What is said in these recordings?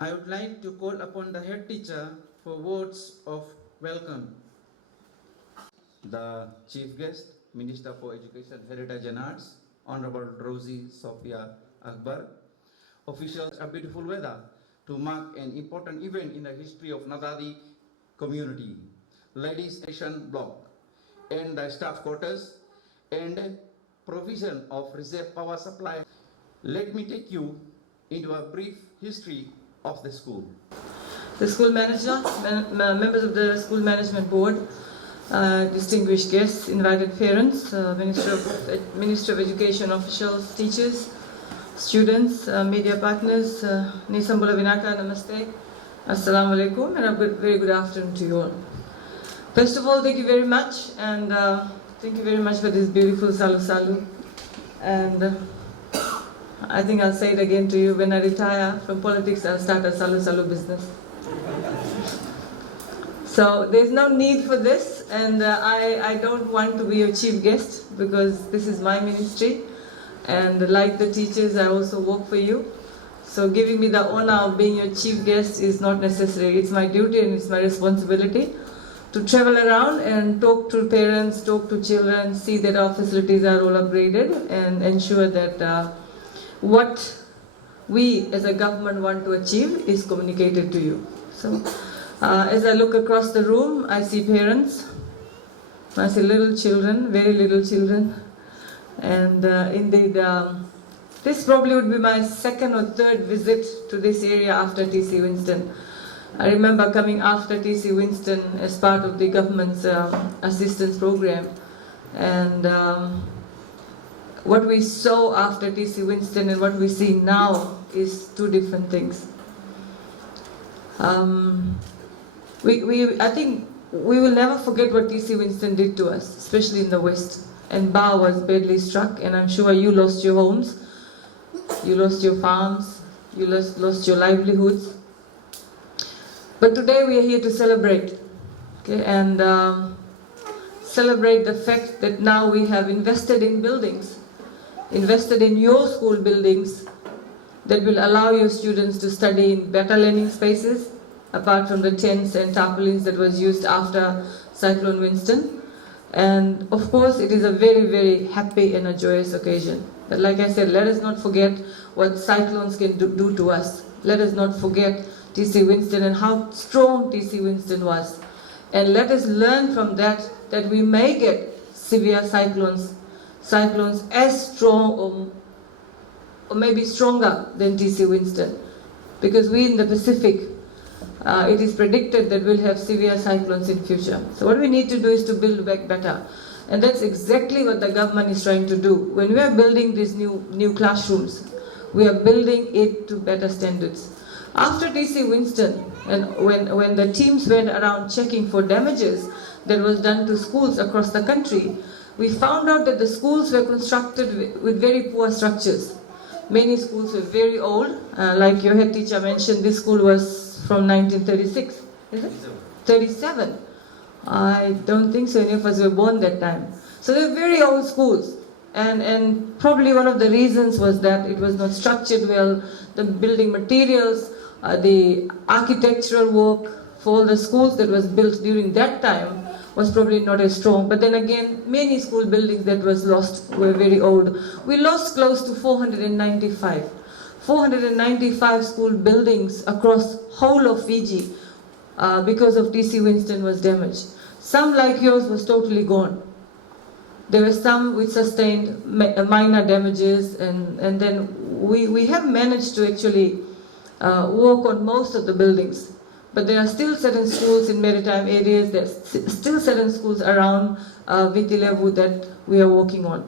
I would like to call upon the head teacher for words of welcome. The chief guest, Minister for Education, Heritage and Arts, Honorable Rosy Sophia Akbar. Officials, a beautiful weather to mark an important event in the history of Nacaci community. Ladies Station Block and the staff quarters and provision of reserve power supply. Let me take you into a brief history of the school. The school manager, members of the school management board, distinguished guests, invited parents, Minister of Education officials, teachers, students, media partners, Nisambula Vinaka, Namaste, Assalamu alaikum, and a very good afternoon to you all. First of all, thank you very much, and thank you very much for this beautiful Salu Salu. And I think I'll say it again to you, when I retire from politics, I'll start a Salu Salu business. So there's no need for this, and I don't want to be your chief guest because this is my ministry, and like the teachers, I also work for you. So giving me the honor of being your chief guest is not necessary. It's my duty and it's my responsibility to travel around and talk to parents, talk to children, see that our facilities are all upgraded, and ensure that what we as a government want to achieve is communicated to you. So as I look across the room, I see parents, I see little children, very little children, and indeed this probably would be my second or third visit to this area after TC Winston. I remember coming after TC Winston as part of the government's assistance program, and what we saw after TC Winston and what we see now is two different things. I think we will never forget what TC Winston did to us, especially in the West. And Ba was badly struck, and I'm sure you lost your homes, you lost your farms, you lost your livelihoods. But today we are here to celebrate, okay, and celebrate the fact that now we have invested in buildings, invested in your school buildings that will allow your students to study in better learning spaces, apart from the tents and tarpaulins that was used after Cyclone Winston. And of course, it is a very, very happy and a joyous occasion. But like I said, let us not forget what cyclones can do to us. Let us not forget TC Winston and how strong TC Winston was. And let us learn from that we may get severe cyclones as strong or maybe stronger than TC Winston. Because we in the Pacific, it is predicted that we'll have severe cyclones in future. So what we need to do is to build back better. And that's exactly what the government is trying to do. When we are building these new classrooms, we are building it to better standards. After TC Winston, and when the teams went around checking for damages that was done to schools across the country, we found out that the schools were constructed with very poor structures. Many schools were very old. Like your head teacher mentioned, this school was from 1936, is it? 37. I don't think so, any of us were born that time. So they're very old schools. And probably one of the reasons was that it was not structured well. The building materials, the architectural work for all the schools that was built during that time was probably not as strong. But then again, many school buildings that was lost were very old. We lost close to 495. 495 school buildings across whole of Fiji because of TC Winston was damaged. Some like yours was totally gone. There were some which sustained minor damages, and then we have managed to actually work on most of the buildings. But there are still certain schools in maritime areas, there's still certain schools around Vitilevu that we are working on.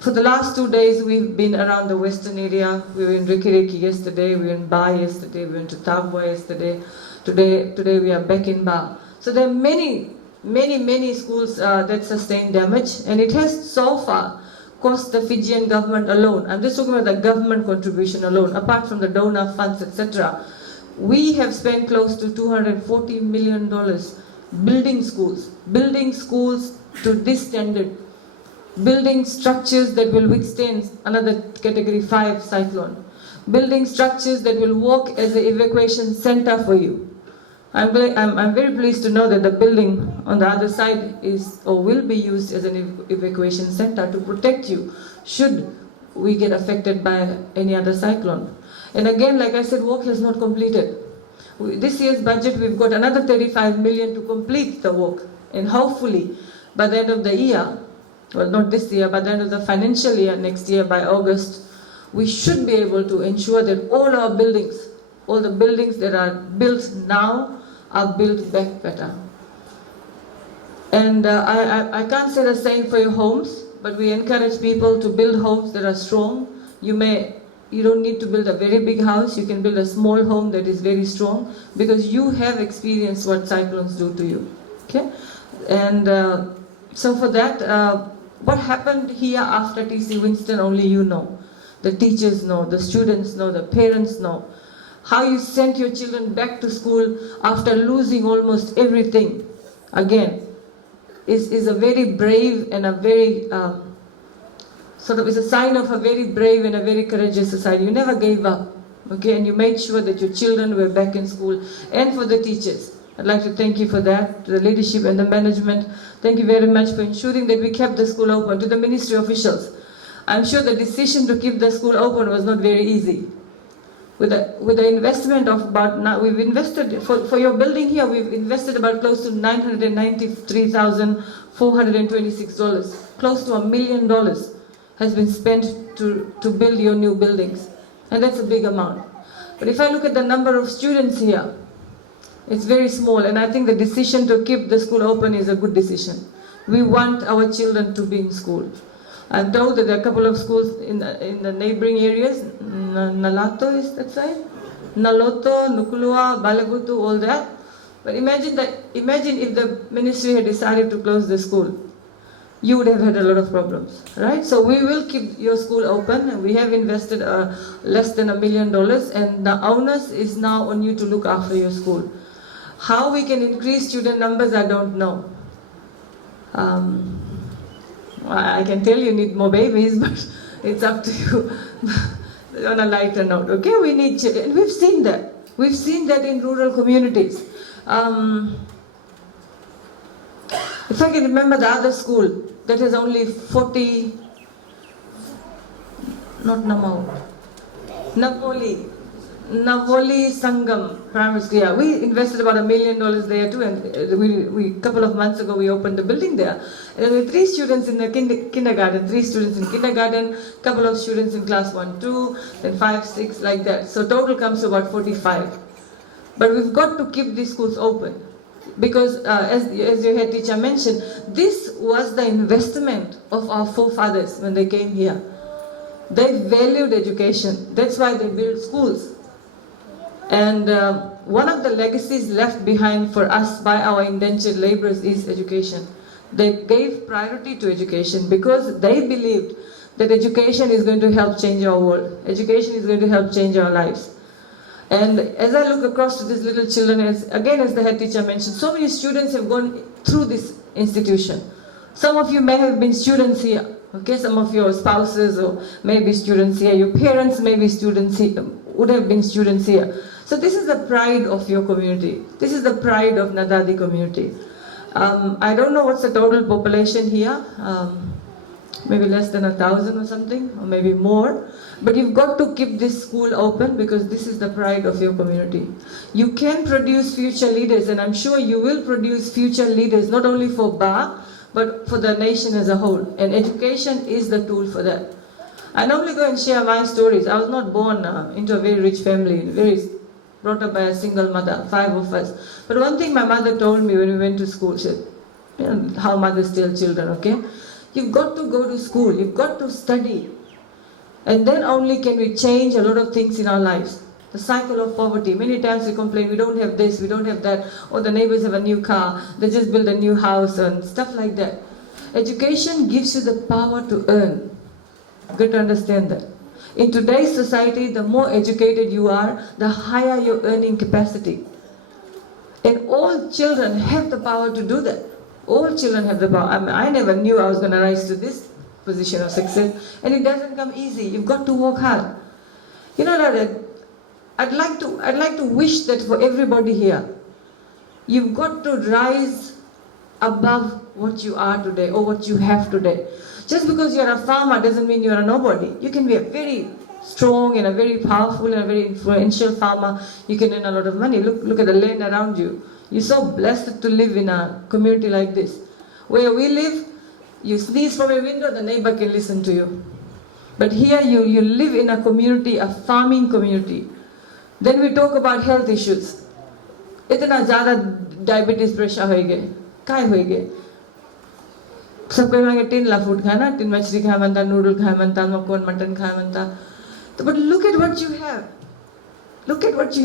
For the last 2 days, we've been around the western area. We were in Rikiriki yesterday, we were in Ba yesterday, we went to Tabwa yesterday. Today we are back in Ba. So there are many schools that sustained damage, and it has so far cost the Fijian government alone. I'm just talking about the government contribution alone, apart from the donor funds, etc. We have spent close to $240 million building schools to this standard, building structures that will withstand another category 5 cyclone. building structures that will work as an evacuation center for you. I'm very pleased to know that the building on the other side is or will be used as an evacuation center to protect you should we get affected by any other cyclone. And again, like I said, work has not completed. This year's budget, we've got another 35 million to complete the work. And hopefully, by the end of the year, well, not this year, but the end of the financial year, next year, by August, we should be able to ensure that all our buildings, all the buildings that are built now, are built back better. And I can't say the same for your homes, but we encourage people to build homes that are strong. You don't need to build a very big house. You can build a small home that is very strong because you have experienced what cyclones do to you. Okay, and so for that, what happened here after TC Winston, only you know. The teachers know, the students know, the parents know. How you sent your children back to school after losing almost everything, again, is a very brave and a very is a sign of a very brave and a very courageous society. You never gave up, okay, and you made sure that your children were back in school. And for the teachers, I'd like to thank you for that, to the leadership and the management. Thank you very much for ensuring that we kept the school open. To the ministry officials, I'm sure the decision to keep the school open was not very easy. With the investment of about, now we've invested, for your building here, we've invested about close to $993,426. Close to $1 million has been spent to build your new buildings. And that's a big amount. But if I look at the number of students here, it's very small. And I think the decision to keep the school open is a good decision. We want our children to be in school. I'm told that there are a couple of schools in the neighboring areas, Nalato, is that right? Naloto, Nukulua, Balagutu, all that. But imagine if the ministry had decided to close the school. You would have had a lot of problems, right? So we will keep your school open, and we have invested less than $1 million, and the onus is now on you to look after your school. How we can increase student numbers, I don't know. I can tell you need more babies, but it's up to you. On a lighter note, okay? We need children. We've seen that. We've seen that in rural communities. If I can remember the other school that has only 40, not Namau, Navoli Sangam Primary School. Yeah, we invested about $1 million there too, and we couple of months ago we opened the building there. And there were 3 students in the kindergarten, 3 students in kindergarten, couple of students in class 1, 2, then 5, 6, like that. So total comes to about 45. But we've got to keep these schools open because, as your head teacher mentioned, this was the investment of our forefathers when they came here. They valued education. That's why they built schools. And one of the legacies left behind for us by our indentured laborers is education. They gave priority to education because they believed that education is going to help change our world. Education is going to help change our lives. And as I look across to these little children, as the head teacher mentioned, so many students have gone through this institution. Some of you may have been students here, okay? Some of your spouses or may be students here. Your parents may be students here, would have been students here. So this is the pride of your community. This is the pride of Nadadi community. I don't know what's the total population here. Maybe less than 1,000 or something, or maybe more. But you've got to keep this school open because this is the pride of your community. You can produce future leaders, and I'm sure you will produce future leaders, not only for Ba, but for the nation as a whole. And education is the tool for that. I normally go and share my stories. I was not born into a very rich family, brought up by a single mother, 5 of us. But one thing my mother told me when we went to school, she said, you know, how mothers tell children, okay? You've got to go to school, you've got to study. And then only can we change a lot of things in our lives. The cycle of poverty. Many times we complain, we don't have this, we don't have that, or the neighbors have a new car, they just built a new house and stuff like that. Education gives you the power to earn. You've got to understand that. In today's society, the more educated you are, the higher your earning capacity. And all children have the power to do that. All children have the power. I never knew I was going to rise to this position of success. And it doesn't come easy. You've got to work hard. You know that I'd like to wish that for everybody here, you've got to rise above what you are today or what you have today. Just because you're a farmer doesn't mean you're a nobody. You can be a very strong and a very powerful and a very influential farmer. You can earn a lot of money. Look at the land around you. You're so blessed to live in a community like this. Where we live, you sneeze from a window, the neighbor can listen to you. But here you live in a community, a farming community. Then we talk about health issues. इतना ज़्यादा diabetes pressure हो गए काय हो गए सब कोई मांगे टिन ला फूड खाना टिन मछली खाया मनता नूडल खाया मनता मक्खन मटन खाया मनता तो but look at what you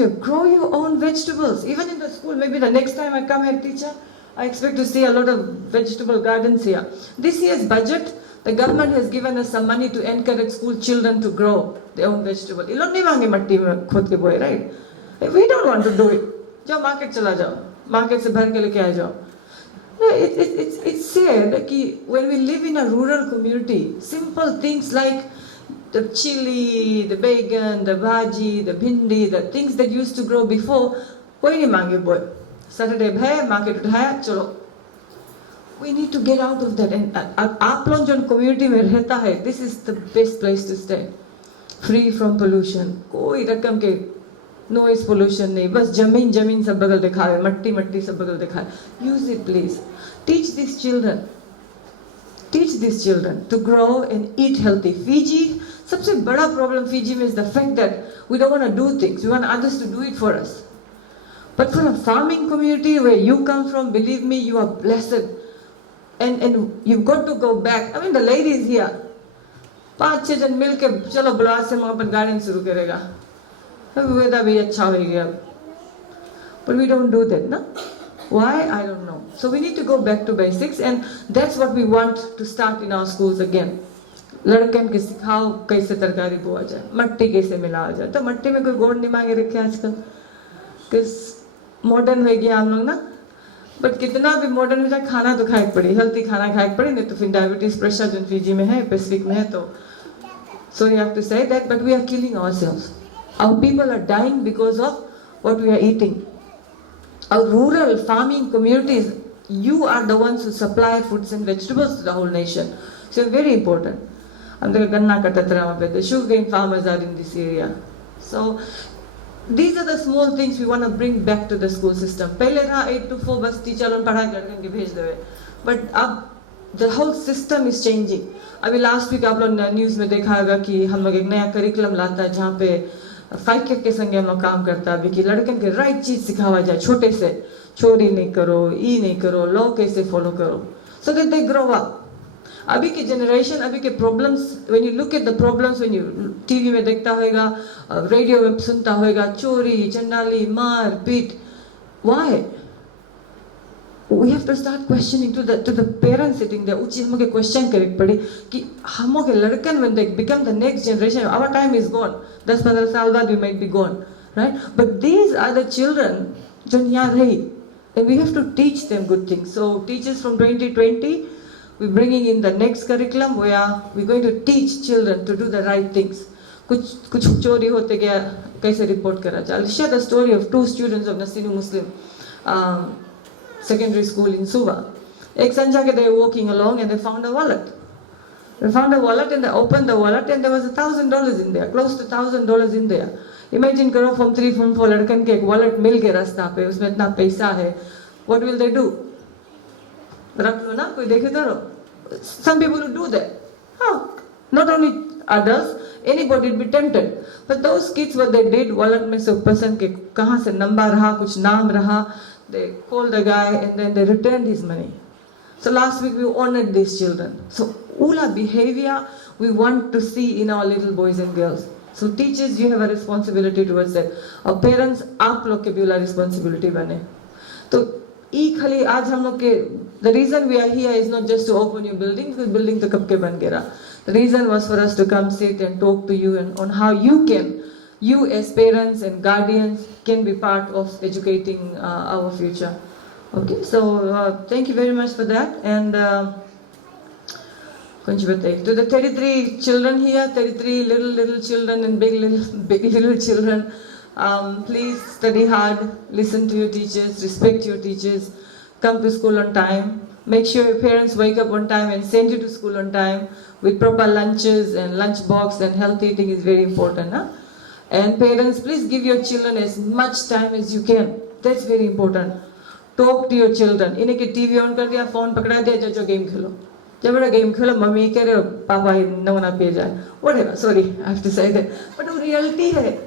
have grow your own vegetables even in the school. Maybe the next time I come here teacher I expect to see a lot of vegetable gardens here. This year's budget the government has given us some money to encourage school children to grow their own vegetable. ये लोग नहीं मांगे मट्टी में खुद के बोए right. We don't want to do it. जाओ मार्केट चला जाओ मार्केट से भर के लेके आ जाओ. It's sad that when we live in a rural community, simple things like the chili, the bacon, the bhaji, the bhindi, the things that used to grow before, कोई नहीं मांगे बोए. Saturday है मार्केट उठाया चलो. We need to get out of that. And आप लोग जो community में रहता है, this is the best place to stay. Free from pollution. कोई रकम के noise pollution नहीं बस जमीन सब बगल दिखाए मट्टी सब बगल दिखाए. Use it please. Teach these children to grow and eat healthy. Fiji सबसे बड़ा problem Fiji में is the fact that we don't want to do things. We want others to do it for us. But for a farming community where you come from, believe me, you are blessed. And you've got to go back. I mean the ladies here 5-6 जन मिल के चलो बुला से हम अपन garden शुरू करेगा. वेदा भी अच्छा हो गया. But we don't do that, no? Why? I don't know. So we need to go back to basics and that's what we want to start in our schools again. लड़कन के सिखाओ कैसे तरकारी बोआ जाए मट्टी कैसे मिलाया जाए. तो मट्टी में कोई गोड़ नहीं मांगे रखे आजकल किस मॉडर्न हो गया हम लोग ना. बट कितना भी मॉडर्न हो जाए खाना तो खाए पड़ी हेल्थी खाना खाए पड़ी नहीं तो फिर डायबिटीज प्रेशर जो फीजी में है पैसिफिक में है तो so you have to say that. But we are killing ourselves. Our people are dying because of what we are eating. Our rural farming communities, you are the ones who supply fruits and vegetables to the whole nation. So very important. And the sugarcane farmers are in this area. So these are the small things we want to bring back to the school system. पहले था 8 to 4 बस teacher और पढ़ाई लड़कन के भेज देवे. But अब the whole system is changing. अभी last week आप लोग न्यूज़ में देखा होगा कि हम लोग एक नया करिकुलम लाता है जहाँ पे फाइक के संगे हम लोग काम करता है कि लड़कन के राइट चीज सिखावा जाए छोटे से. चोरी नहीं करो नहीं करो लॉ कैसे फॉलो करो so that they grow up. अभी की जनरेशन अभी के problems when you look at the problems when you TV में देखता होगा रेडियो में सुनता होगा चोरी चंडाली मार पीट. Why? We have to start questioning to the parents sitting there. उची हम के क्वेश्चन करे पड़े कि हम के लड़कन when they become the next generation, our time is gone. 10-15 साल बाद we might be gone, right? But these are the children जो यहाँ रही, and we have to teach them good things. So teachers from 2020, we're bringing in the next curriculum where we're going to teach children to do the right things. कुछ चोरी होते गया कैसे report करा जाए. I'll share the story of 2 students of Nasinu Muslim secondary school in Suva. एक संजा के they were walking along and they found a wallet. They found a wallet and they opened the wallet and there was $1,000 in there, close to $1,000 in there. Imagine करो from 3 from 4 लड़कन के एक wallet मिल के रास्ता पे उसमें इतना पैसा है. What will they do? रख लो ना कोई देखे तो. Some people will do that. Not only adults, anybody will be tempted. But those kids what they did wallet में से person के कहाँ से नंबर रहा कुछ नाम रहा. They called the guy and then they returned his money. So last week we honored these children. So ula behavior we want to see in our little boys and girls. So teachers you have a responsibility towards that. Our parents आप लोग के भी उला responsibility बने. तो ई खाली आज हम लोग के the reason we are here is not just to open your building because building तो कब के बन गया. The reason was for us to come sit and talk to you and on how you as parents and guardians can be part of educating our future. Okay, so thank you very much for that. And कुछ बताइए. To the 33 children here, 33 little children and big little children, please study hard, listen to your teachers, respect your teachers, come to school on time. Make sure your parents wake up on time and send you to school on time with proper lunches and lunch box, and healthy eating is very important. Huh? And parents, please give your children as much time as you can. That's very important. Talk to your children. इन्हें कि TV on कर दिया, phone पकड़ा दिया, जो game खेलो. जब बड़ा game खेलो, mummy कह रहे हो, पापा नवना पे जाए. Whatever. Sorry, I have to say that. But वो reality है.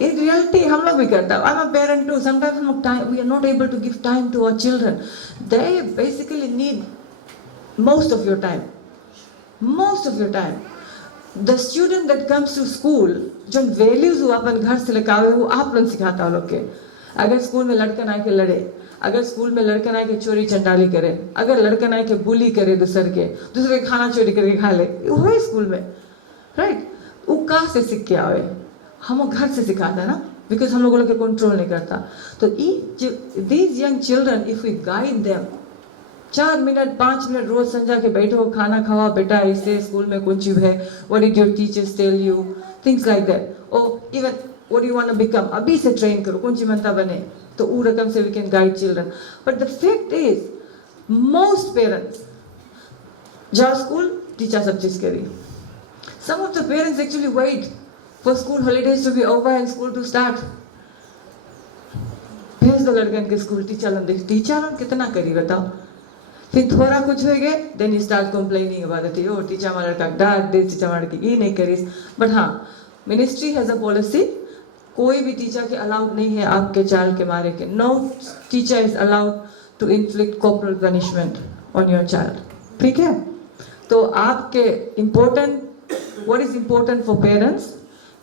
In reality, हम लोग भी करता है. I'm a parent too. Sometimes we are not able to give time to our children. They basically need most of your time. Most of your time. The student that comes to school, जो values वो अपन घर से लेकर आए वो आप लोग सिखाता हो लोग के. अगर स्कूल में लड़का ना के लड़े, अगर स्कूल में लड़का ना के चोरी चंडाली करे, अगर लड़का ना के बुली करे दूसरे के खाना चोरी करके खा ले, वो है स्कूल में, राइट? वो कहाँ से सीख के आए? हम घर से सिखाता है ना, बिकॉज हम लोगों के कंट्रोल नहीं करता. तो these young children, if we guide them, 4 minute 5 minute रोज संजा के बैठो, खाना खाओ बेटा, इससे स्कूल में कौन चीज है, what did your teachers tell you, things like that. or even what do you want to become, अभी से ट्रेन करो कौन सी बनता बने, तो वो रकम से we can guide children. But the fact is, most parents जाओ स्कूल, टीचर सब चीज करी. Some of the parents actually wait for school holidays to be over and school to start. भेज दो लड़कन के स्कूल, टीचर कितना करी बताओ. फिर थोड़ा कुछ हो गए, then you start complaining about it. Oh, teacher हमारा लड़का डांट दे, टीचर हमारा लड़की ये नहीं करी. But हाँ, ministry has a policy. कोई भी टीचर के अलाउड नहीं है आपके चाइल्ड के मारे के. No teacher is allowed to inflict corporal punishment on your child. ठीक है? तो आपके what is important for parents?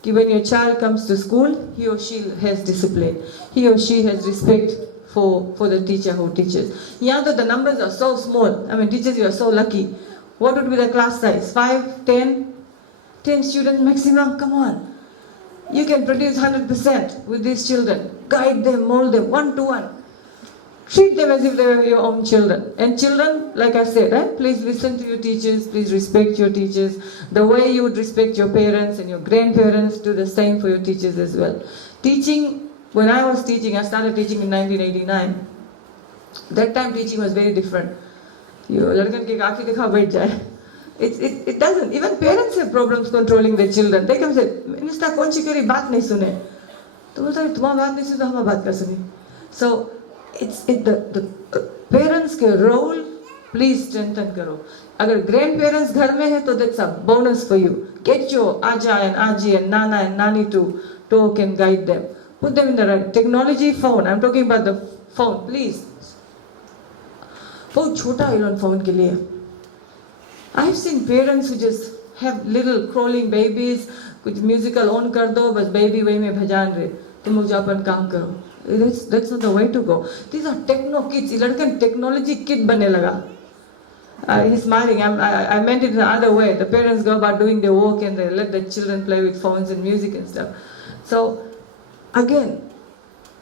कि when your child comes to school, he or she has discipline. He or she has respect for the teacher who teaches. Yeah, though the numbers are so small. I mean, teachers, you are so lucky. What would be the class size? 5, 10? 10 students maximum? Come on. You can produce 100% with these children. Guide them, mold them, one-to-one. Treat them as if they were your own children. And children, like I said, right? Please listen to your teachers. Please respect your teachers. The way you would respect your parents and your grandparents, do the same for your teachers as well. Teaching, when I was teaching, I started teaching in 1989. That time teaching was very different. लड़कन के आँखें दिखा बैठ जाए. It doesn't. Even parents have problems controlling their children. They come say, "Minister, कौन सी करी बात नहीं सुने." तो बोलता है तुम्हारी बात नहीं सुने तो हम बात कर सुनी. So the parents के role please strengthen करो. अगर grandparents घर में है तो that's a bonus for you. Get your aja and aji and nana and nani to talk and guide them. Put them in the right technology phone. I'm talking about the phone, please. बहुत छोटा है phone के लिए. I've seen parents who just have little crawling babies. कुछ musical on कर दो, बस baby वही में भजान रहे. तुम लोग जाओ अपन काम करो. That's not the way to go. These are techno kids. लड़कन technology kid बनने लगा. He's smiling. I meant it the other way. The parents go about doing their work and they let the children play with phones and music and stuff. So, again,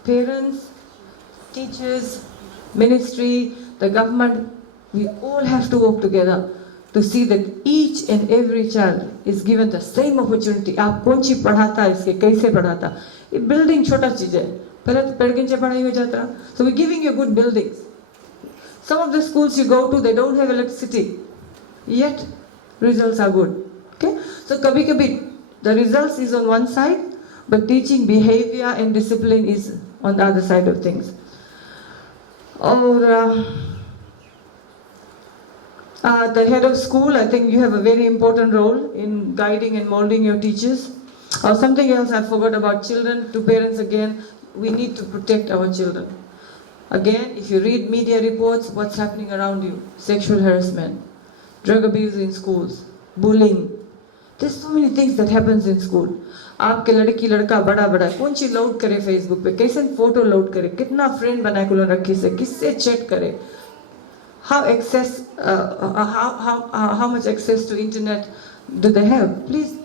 parents, teachers, ministry, the government, we all have to work together to see that each and every child is given the same opportunity. आप कौन सी पढ़ाता है इसके कैसे पढ़ाता? ये building छोटा चीज है. पहले तो पेड़ के नीचे पढ़ाई हो जाता. So we're giving you good buildings. Some of the schools you go to, they don't have electricity. Yet, results are good. Okay? So kabhi the results is on one side, but teaching behavior and discipline is on the other side of things. Or the head of school, I think you have a very important role in guiding and molding your teachers. Or something else I forgot about children, to parents again, we need to protect our children. Again, if you read media reports, what's happening around you? Sexual harassment, drug abuse in schools, bullying. There's so many things that happens in school. आपके लड़की लड़का बड़ा बड़ा कौन सी load करे Facebook पे, कैसे photo load करे, कितना फ्रेंड बनाए कुल रखी से, किससे चैट करे, how much access to internet do they have? Please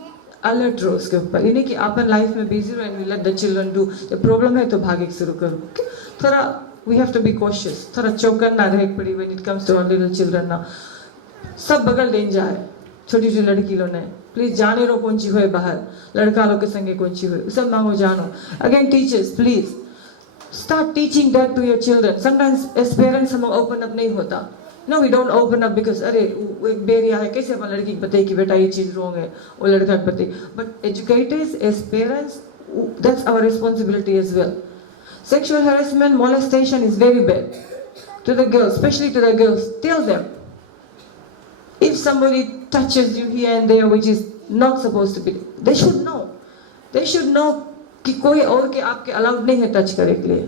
alert रो उसके ऊपर. ये नहीं कि आप लाइफ में बिजी रहो and we let the children do. ये प्रॉब्लम है तो भागे शुरू करो. थोड़ा we have to be cautious. थोड़ा चौकन ना रहे पड़ी when it comes to our little children now. सब बगल डेंजर है छोटी छोटी लड़की लोग ने प्लीज जाने रो कौन ची हुए बाहर लड़का लोग के संगे कौन ची हुए सब मांगो जानो again teachers please start teaching that to your children sometimes as parents हम open up नहीं होता no we don't open up because अरे वो एक बेरिया है कैसे अपन लड़की को बताए कि बेटा ये चीज wrong है वो लड़का को बताए but educators as parents that's our responsibility as well sexual harassment molestation is very bad to the girls especially to the girls tell them if somebody touches you here and there which is not supposed to be they should know कि कोई और के आपके allowed नहीं है touch करने के लिए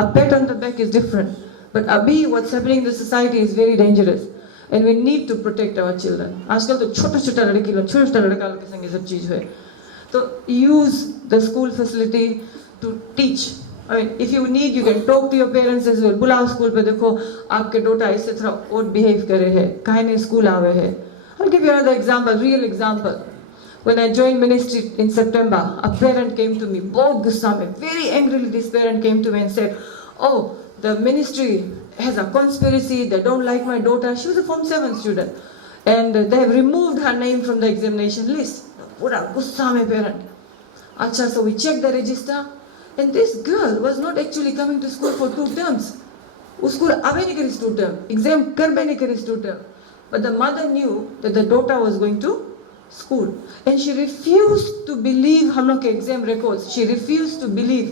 a pat on the back is different but अभी what's happening in the society is very dangerous and we need to protect our children आजकल तो छोटा छोटा लड़की लोग छोटा छोटा लड़का लोग के संगे सब चीज है तो use the school facility to teach I mean if you need you can talk to your parents as well बुलाओ स्कूल पे देखो आपके डोटा इससे थोड़ा और बिहेव करे है काहे नहीं स्कूल आवे है I'll give you another example real example When I joined ministry in September, a parent came to me, बहुत गुस्सा में, very angrily this parent came to me and said, oh, the ministry has a conspiracy, they don't like my daughter. She was a Form 7 student. And they have removed her name from the examination list. पूरा गुस्सा में parent. अच्छा, so we checked the register and this girl was not actually coming to school for 2 terms. वो school आवे नहीं करी 2 term, exam कर भी नहीं करी 2 term. But the mother knew that the daughter was going to school and she refused to believe हम लोग के exam records she refused to believe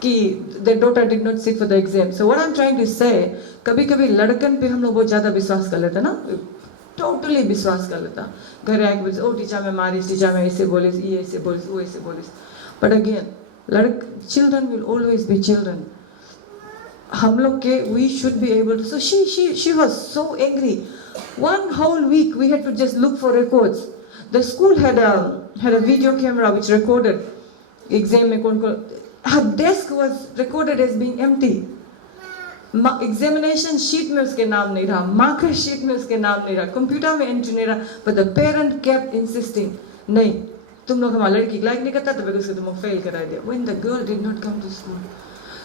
कि the daughter did not sit for the exam so what I'm trying to say कभी-कभी लड़कन पे हम लोग बहुत ज़्यादा विश्वास कर लेते ना totally विश्वास कर लेता घर आके बोलते ओ टीचर मैं मारी टीचर मैं ऐसे बोले ये ऐसे बोले वो ऐसे बोले but again children will always be children हम लोग के we should be able to so she was so angry One whole week we had to just look for records. The school had a video camera which recorded exam में कौन her desk was recorded as being empty. Examination sheet में उसके नाम नहीं रहा, marker sheet में उसके नाम नहीं रहा, computer में entry नहीं रहा, but the parent kept insisting नहीं तुम लोग हमारी लड़की लाइक नहीं करता तो उसको तुम fail करा दिया. When the girl did not come to school,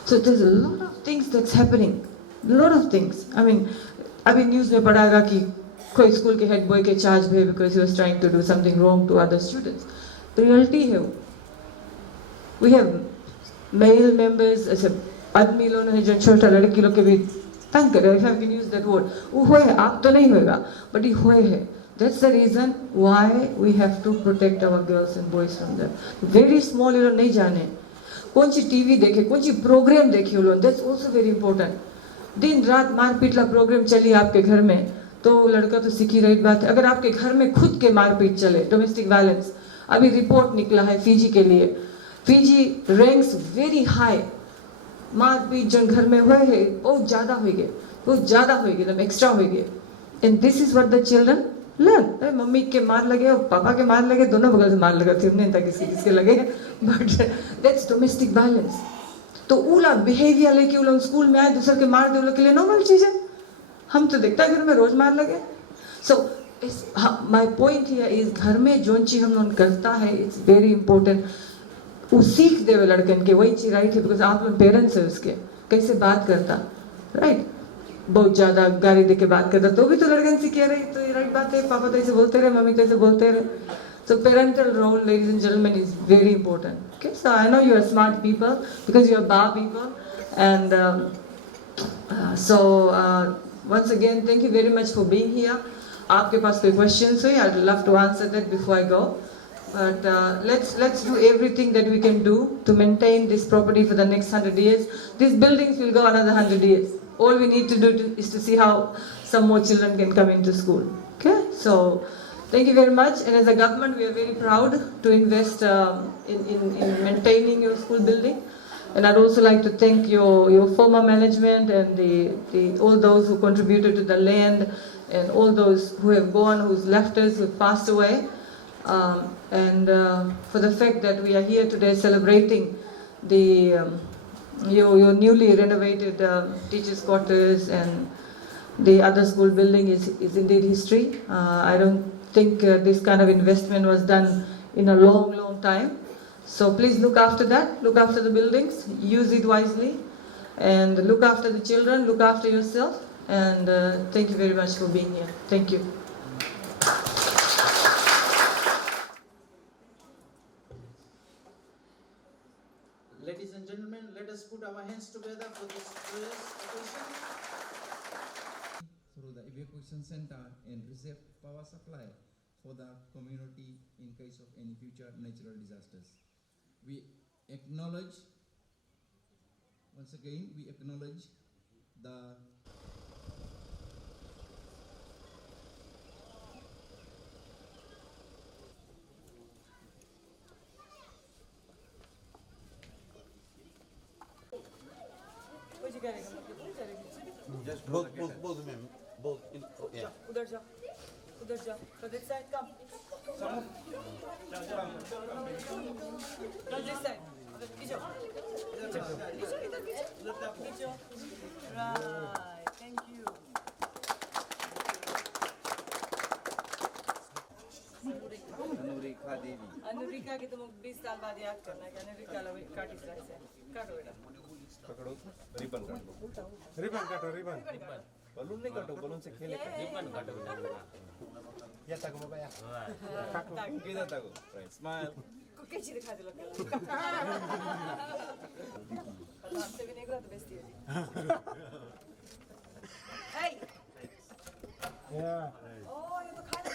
so there's a lot of things that's happening, a lot of things. I mean अभी न्यूज़ में पढ़ागा कि कोई स्कूल के हेड बॉय के चार्ज भी because he was trying to do something wrong to other students reality है वो वी हैव मेल मेंबर्स ऐसे आदमी लोग हैं जो छोटा लड़की लोग के भी तंग करे if I can use that word वो हुए है आप तो नहीं होएगा बट ये हुए है that's the reason why we have to protect our girls and boys from that very small ये लोग नहीं जाने कौन सी टीवी देखे कौन सी प्रोग्राम देखे वो लोग दैट्स आल्सो वेरी इंपॉर्टेंट दिन रात मारपीट का प्रोग्राम चली आपके घर में तो लड़का तो सीखी रही बात है अगर आपके घर में खुद के मारपीट चले डोमेस्टिक वायलेंस अभी रिपोर्ट निकला है फिजी के लिए फिजी रैंक्स वेरी हाई मारपीट जो घर में हुए है बहुत ज़्यादा हो गए एकदम एक्स्ट्रा हो गए and this is what the children learn mummy के मार लगे और पापा के मार लगे दोनों बगल से मार लगे थे उन्हें तक किसके लगे बट दैट्स डोमेस्टिक वायलेंस तो उला बिहेवियर लेके वो लोग स्कूल में आए दूसरे के मार दे वो लोग के लिए नॉर्मल चीज है हम तो देखता है घर में रोज मार लगे so my point here is घर में जो चीज हम लोग करता है इट्स वेरी इंपॉर्टेंट वो सीख देवे लड़कन के वही चीज राइट है बिकॉज आप लोग पेरेंट्स है उसके कैसे बात करता राइट बहुत ज्यादा गाली दे के बात करता तो भी तो लड़कन सीखे रही तो ये राइट बात है पापा तो ऐसे बोलते रहे मम्मी तो ऐसे बोलते रहे So parental role, ladies and gentlemen, is very important. Okay, so I know you are smart people because you are bar people, and once again, thank you very much for being here. आपके पास कोई questions हुई? I'd love to answer that before I go. But let's do everything that we can do to maintain this property for the next 100 years. These buildings will go another 100 years. All we need to do is to see how some more children can come into school. Okay, so. Thank you very much. And as a government, we are very proud to invest in maintaining your school building. And I'd also like to thank your former management and all those who contributed to the land and all those who have gone, who's left us, who passed away. And for the fact that we are here today celebrating your newly renovated teachers' quarters and the other school building is indeed history. I don't think this kind of investment was done in a long time. So please look after that, look after the buildings, use it wisely, and look after the children, look after yourself. And thank you very much for being here. Thank you. Ladies and gentlemen, let us put our hands together for this joyous occasion. Through the evacuation center and reserve power supply for the community in case of any future natural disasters. We acknowledge, once again, we acknowledge the Just both of them, both in, yeah. उधर जाओ, उधर जाओ. So this side, come. Come this side. खींचो. खींचो. Right. Thank you. अनुरिका की तुम 20 साल बाद याद करना है कि अनुरिका लवे काटी से काटो बेटा पकड़ो रिबन काटो रिबन काटो रिबन बलून नहीं काटो बलून से खेले रिबन काटो या तक बाबा या किधर तक राइट स्माइल को कैची दिखा दे लोग आपसे भी नहीं करा तो बेइज्जती होगी हे या ओह ये तो खाना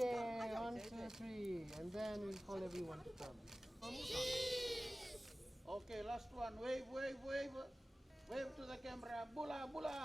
Okay, 1, 2, 3, and then we call everyone to come. Okay, last one. Wave, wave, wave. Wave to the camera. Bula, bula.